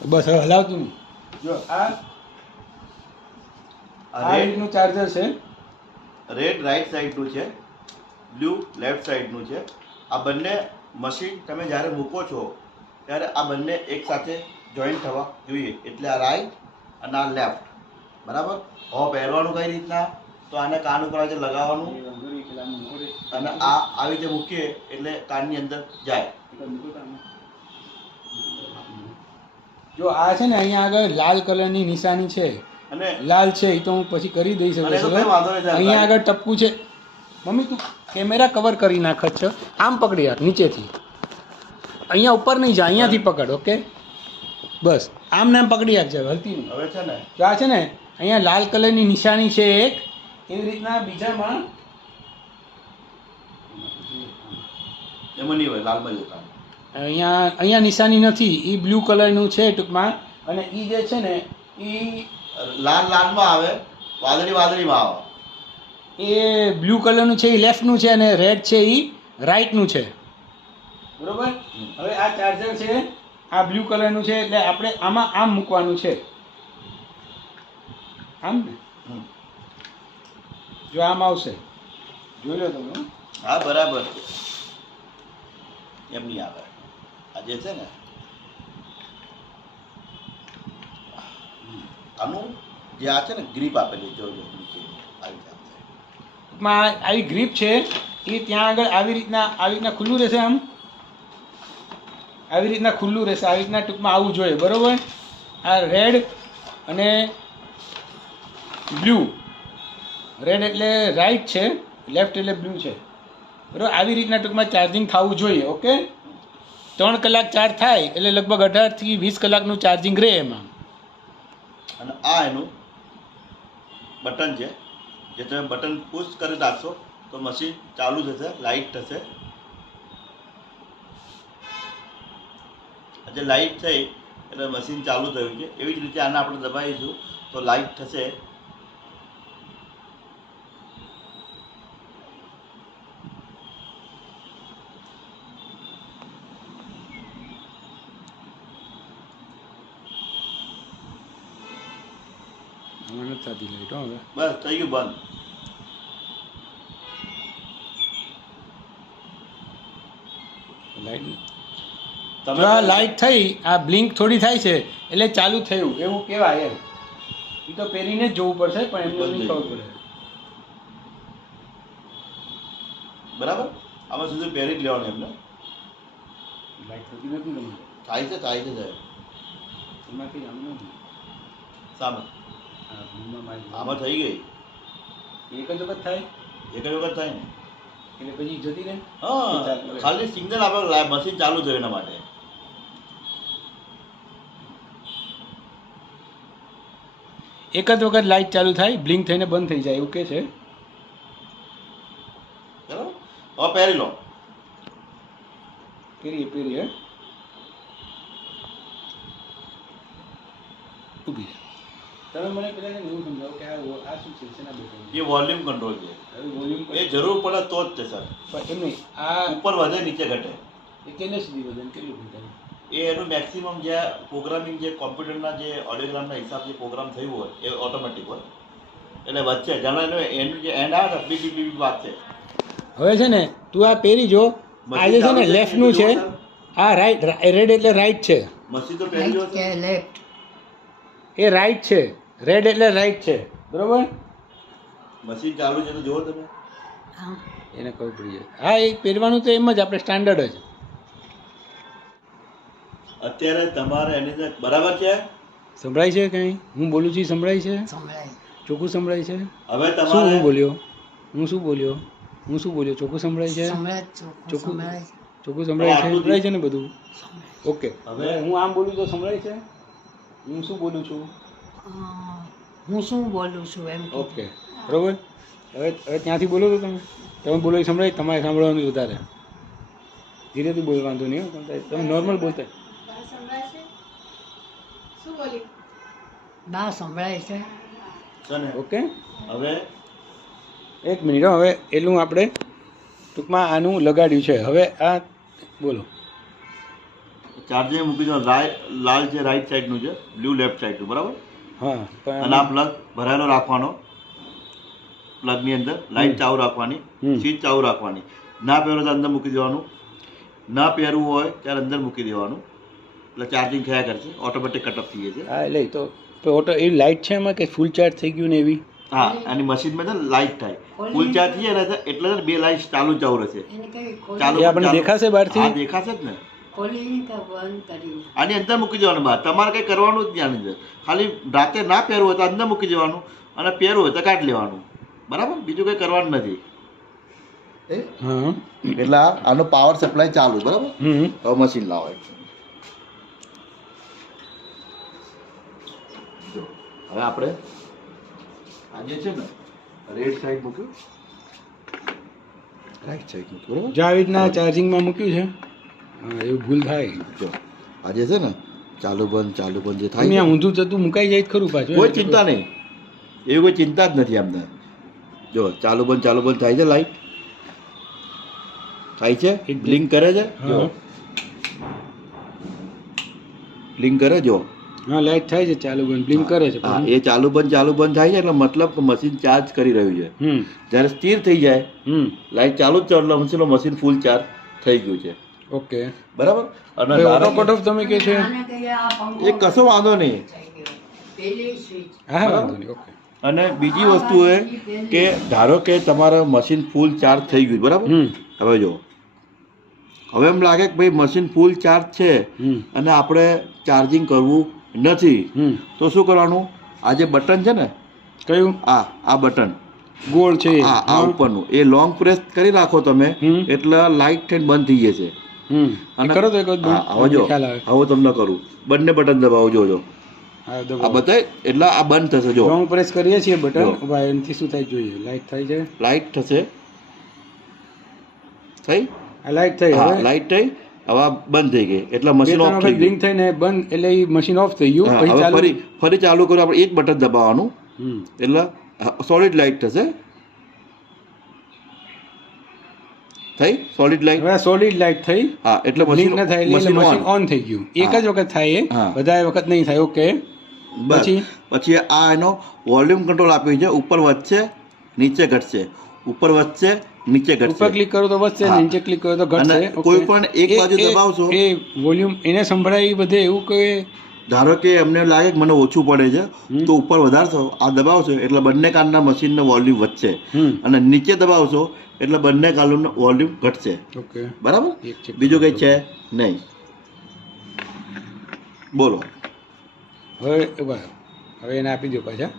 બસ હવે હલાવતું નહીં. જો આ રીતનું ચાર્જર છે. રેડ રાઈટ સાઈડનું છે, બ્લુ લેફ્ટ સાઈડનું છે. આ બંને મશીન તમે જ્યારે મૂકો છો ત્યારે આ બંને એકસાથે જોઈન્ટ થવા જોઈએ. એટલે આ રાઈટ અને આ લેફ્ટ, બરાબર. હવે પહેરવાનું કઈ રીતના, તો આને કાન ઉપર આજે લગાવવાનું અને આ આવી રીતે મૂકીએ એટલે કાનની અંદર જાય. જો આ છે ને અહીંયા આગળ લાલ કલરની નિશાની છે, અને લાલ છે એ તો હું પછી કરી દઈશ. અને એનો કંઈ વાંધો નહીં. અહીંયા આગળ ટપકું છે. મમ્મી તું કેમેરા કવર કરી નાખ છે. આમ પકડી રાખ નીચેથી, અહીંયા ઉપર નહીં જા, અહીંયાથી પકડ. ઓકે બસ આમ ને આમ પકડી રાખજે, હલતી નહીં. હવે છે ને જો આ છે ને અહીંયા લાલ કલરની નિશાની છે એક, એવી રીતના બીજામાં એમાં નહીં હોય, લાલમાં જતા. અહીંયા નિશાની નથી, એ બ્લુ કલરનું છે ટૂંકમાં. અને એ જે છે ને એ લાલમાં આવે, વાદળીમાં આવે. એ બ્લુ કલરનું છે એ લેફ્ટનું છે અને રેડ છે એ રાઈટનું છે, બરોબર. હવે આ ચાર્જર છે, આ બ્લુ કલરનું છે, એટલે આપણે આમાં આમ મૂકવાનું છે, આમ ને. જો આમ આવશે, જોઈ લો તમે. હા બરાબર, એમ નહીં આવે. આ જે છે ને આનું જે આ છે ને ગ્રીપ આપેલી, જોજો નીચે આવી રીતે. ટૂંકમાં આવી ગ્રીપ છે એ ત્યાં આગળ આવી રીતના ખુલ્લું રહેશે, આમ આવી રીતના ખુલ્લું રહેશે, આવી રીતના ટૂંકમાં આવવું જોઈએ, બરોબર. આ રેડ અને બ્લુ, રેડ એટલે રાઈટ છે, લેફ્ટ એટલે બ્લુ છે, બરાબર. આવી રીતના ટૂંકમાં ચાર્જિંગ થવું જોઈએ. ઓકે 3 કલાક ચાર્જ થાય એટલે લગભગ 18 થી 20 કલાકનું ચાર્જિંગ રહે એમાં. અને આ એનું બટન છે, જે તમે બટન પુશ કરી નાખશો તો મશીન ચાલુ થશે, લાઇટ થશે. જે લાઇટ થઈ એટલે મશીન ચાલુ થયું છે. એવી જ રીતે આને આપણે દબાવીશું તો લાઇટ થશે. આમાં નથી થતી લાઈટ હવે. બસ થઈ ગયું બંધ. તમે આ લાઈટ થઈ, આ બ્લિંક થોડી થાય છે એટલે ચાલુ થયું એવું કહેવાય એમ. એ તો પહેરીને જ જોવું પડશે, પણ એમને નહીં ખબર પડે. બરાબર, આમાં સુધી પહેરી જ લેવાનું એમને. લાઈટ થતી નથી તમને, થાય છે સાહેબ. એમાંથી આમ નથી. સામે હા બ્લુમાં મારી આમાં થઈ ગઈ. એક જ વખત થાય એક જ વખત થાય ને. એટલે પછી જતી રહે. હા, ખાલી સિગ્નલ આપણે મશીન ચાલુ થયું એના માટે. એક જ વખત લાઈટ ચાલુ થાય, બ્લિંક થઈને બંધ થઈ જાય એવું કે છે. બરાબર, હવે પહેરી લો. પહેરીએ ઊભી તમે મને પેલા એવું સમજાવો કે આ શું છે, શેના બેઠું? એ વોલ્યુમ કંટ્રોલ છે. વોલ્યુમ એ જરૂર પડે તો જ છે સર. પણ એમ નહીં, આ ઉપર વધે નીચે ઘટે. એ કેટલે સુધી વજન કેટલું ઘટાડે? એ એનું મેક્સિમમ જે પ્રોગ્રામિંગ જે કોમ્પ્યુટરના જે ઓડિયોગ્રામના હિસાબે જે પ્રોગ્રામ થયું હોય એ ઓટોમેટિક હોય એટલે વચ્ચે જાણે એનું જે એન્ડ આવે ને બીજી વાત છે. હવે છે ને તું આ પહેરી જો, આ જે છે ને લેફ્ટનું છે, આ રાઈટ, રેડ એટલે રાઈટ છે. મશીન તો પહેરી લો છે. એ રાઈટ છે, રેડ એટલે રાઈટ છે, બરોબર. મશીન ચાલુ છે તો જુઓ તમે. એને ખબર પડી જાય. હા એ પહેરવાનું તો એમ જ આપણે સ્ટાન્ડર્ડ જ. અત્યારે તમારે એની અંદર બરાબર છે. સંભળાય છે કંઈ હું બોલું છું? સંભળાય છે? ચોખ્ખું સંભળાય છે? હવે શું તમારે હું બોલ્યો? ચોખ્ખું સંભળાય છે? ચોખ્ખું સંભળાય છે? સંભળાય છે ને બધું? ઓકે. હવે હું આમ બોલું તો સંભળાય છે? હું શું બોલું છું? એમ ઓકે બરોબર. હવે ત્યાંથી બોલો તો તમે બોલો એ સંભળાય, તમારે સાંભળવાનું વધારે. ધીરેથી બોલ, વાંધો નહીં. તમે નોર્મલ બોલતા. બા સંભળાય છે. છે ને. ઓકે હવે એક મિનિટ. હવે એટલું આપણે ટૂંકમાં આનું લગાડ્યું છે. હવે આ બોલો. ચાર્જિંગ મૂકી દો. લાલ છે રાઈટ સાઈડનું છે, બ્લુ લેફ્ટ સાઈડનું, બરાબર. હા પણ અને આ પ્લગ ભરાયેલો રાખવાનો, પ્લગની અંદર લાઈટ ચાલુ રાખવાની, સ્વિચ ચાલુ રાખવાની. ના પહેરો તો અંદર મૂકી દેવાનું, ના પહેરવું હોય ત્યારે અંદર મૂકી દેવાનું, એટલે ચાર્જિંગ થયા કરશે, ઓટોમેટિક કટઅપ થઈ જશે. હા એટલે તો ઓટો એ લાઇટ છે એમાં કે ફૂલ ચાર્જ થઈ ગયું ને એવી? હા, અને મશીનમાં છે ને લાઇટ થાય, ફૂલ ચાર્જ થઈ જાય ને એટલે છે ને 2 લાઇટ ચાલુ રહેશે. ચાલુ એ આપણને દેખાશે બહારથી? હા, દેખાશે જ ને. આની અંદર મૂકી દેવાનું બહાર, તમારે કંઈ કરવાનું જ નહીં આની અંદર. ખાલી રાતે ના પહેરવું હોય તો અંદર મૂકી દેવાનું, અને પહેરવું હોય તો કાઢી લેવાનું, બરાબર. બીજું કંઈ કરવાનું નથી. હા એટલે આનો પાવર સપ્લાય ચાલુ, બરાબર. હવે મશીન લાવો. હવે આપણે આજે છે ને રેડ સાઈડ મૂક્યું, રાઈટ સાઈડ મૂક્યું, બરાબર. જો આવી રીતના ચાર્જિંગમાં મૂક્યું છે. હા એવું ભૂલ થાય. જો આજે છે ને ચાલુ બંધ જે થાય અહીંયા ઊંધું થતું મુકાઈ જાય જ ખરું પાછું. કોઈ ચિંતા નહીં, એવી કોઈ ચિંતા જ નથી અમને. જો ચાલુ બંધ થાય છે, લાઈટ થાય છે, બ્લિંક કરે છે, જો બ્લિંક કરે, જો હા લાઈટ થાય છે, ચાલુ બંધ બ્લિંક કરે છે. હા, એ ચાલુ બંધ થાય છે એટલે મતલબ કે મશીન ચાર્જ કરી રહ્યું છે. જ્યારે સ્થિર થઈ જાય, લાઈટ ચાલુ જ છે એટલે મશીન ફૂલ ચાર્જ થઈ ગયું છે. ઓકે બરાબર. અને ઓટો કટ ઓફ તમે કહે છે એ કશો વાંધો નહીં. હા વાંધો નહીં. ઓકે. અને બીજી વસ્તુ એ કે ધારો કે તમારા મશીન ફૂલ ચાર્જ થઈ ગયું, બરાબર. હવે જો હવે એમ લાગે કે ભાઈ મશીન ફૂલ ચાર્જ છે અને આપણે ચાર્જિંગ કરવું નથી, તો શું કરવાનું? આ જે બટન છે ને, કયું? આ બટન ગોળ છે, આ ઉપરનું, એ લોંગ પ્રેસ કરી રાખો તમે એટલે લાઈટ થઈને બંધ થઈ જશે. અને કરો તો એક જ હવે જો હવે તમને કરું, બંને બટન દબાવો, જોજો આ બતાય એટલે આ બંધ થશે. જો લોંગ પ્રેસ કરીએ છીએ બટન, ભાઈ એનાથી શું થાય જોઈએ? લાઈટ થાય છે, લાઈટ થશે, થઈ આ લાઈટ થઈ, હા લાઈટ થઈ. હવે આ બંધ થઈ ગઈ એટલે મશીન ઓફ થઈ બ્લિંક થઈને બંધ, એટલે એ મશીન ઓફ થઈ ગયું. પછી ચાલુ ફરી ચાલુ કર્યું આપણે એક બટન દબાવવાનું એટલે સોલિડ લાઈટ થશે. થઈ સોલિડ લાઈટ, હવે સોલિડ લાઈટ થઈ. હા એટલે બ્લિંક ન થાય એટલે મશીન ઓન થઈ ગયું. એક જ વખત થાય, બધા વખત નહીં થાય. ઓકે. પછી આ એનો વોલ્યુમ કંટ્રોલ આપ્યું છે, ઉપર વધશે નીચે ઘટશે, ઉપર વધશે નીચે ઘટશે. ઉપર ક્લિક કરો તો વધશે, નીચે ક્લિક કરો તો ઘટશે. કોઈ પણ એક બાજુ દબાવશો એ વોલ્યુમ એને સંભળાય બધે એવું કે ધારો કે એમને લાગે કે મને ઓછું પડે છે તો ઉપર વધારશો, આ દબાવશો એટલે બંને કાનના મશીનનો વોલ્યુમ વધશે, અને નીચે દબાવશો એટલે બંને કાનનો વોલ્યુમ ઘટશે. ઓકે બરાબર. બીજું કંઈ છે નહીં. બોલો હવે એને આપી દો પાછા.